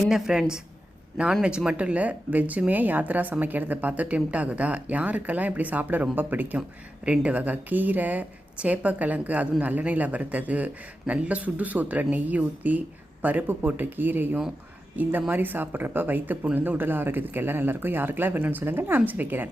என்ன friends, non veg மட்டும் இல்லை, வெஜ்ஜுமே யாத்ரா சமைக்கிறத பார்த்து டெம்ட் ஆகுதா? யாருக்கெல்லாம் இப்படி சாப்பிட ரொம்ப பிடிக்கும்? 2 வகை கீரை, சேப்பக்கிழங்கு, அதுவும் நல்லெண்ணெயில் வறுத்தது, நல்ல சுடு சோத்துல நெய் ஊற்றி பருப்பு போட்டு கீரையும் இந்த மாதிரி சாப்பிட்றப்ப வயிற்று புண்ணுலேருந்து உடல் ஆரோக்கியத்துக்கு எல்லாம் நல்லாயிருக்கும். யாருக்கெல்லாம் வேணும்னு சொல்லுங்கள், நான் அனுப்பிச்சி வைக்கிறேன்.